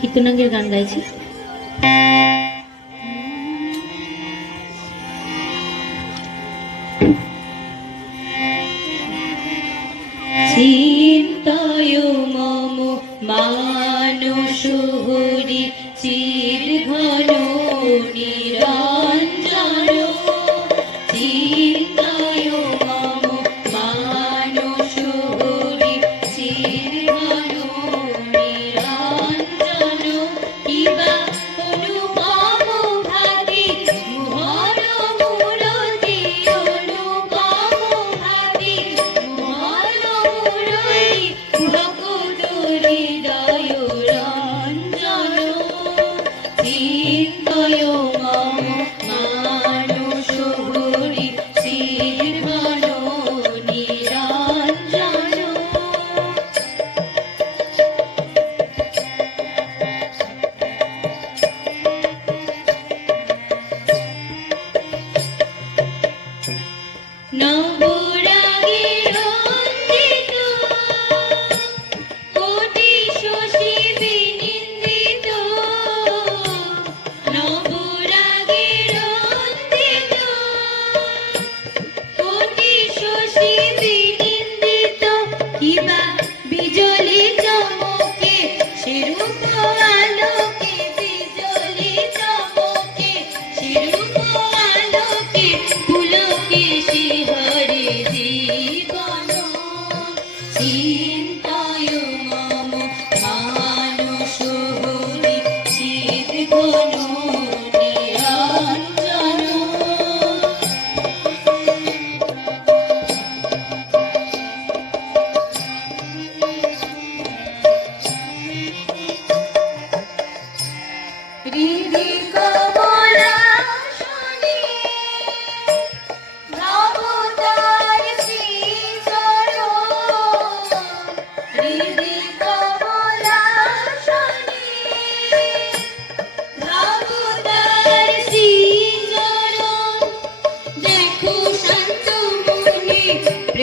কীর্তনাঙ্গের গান গাইছি। চিন্তায় মম মানুষ হরি No.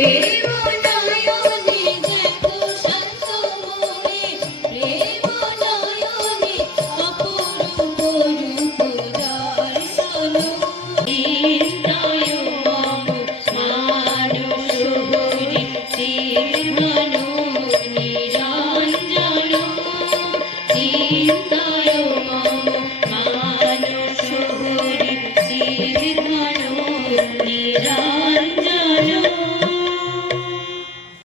day.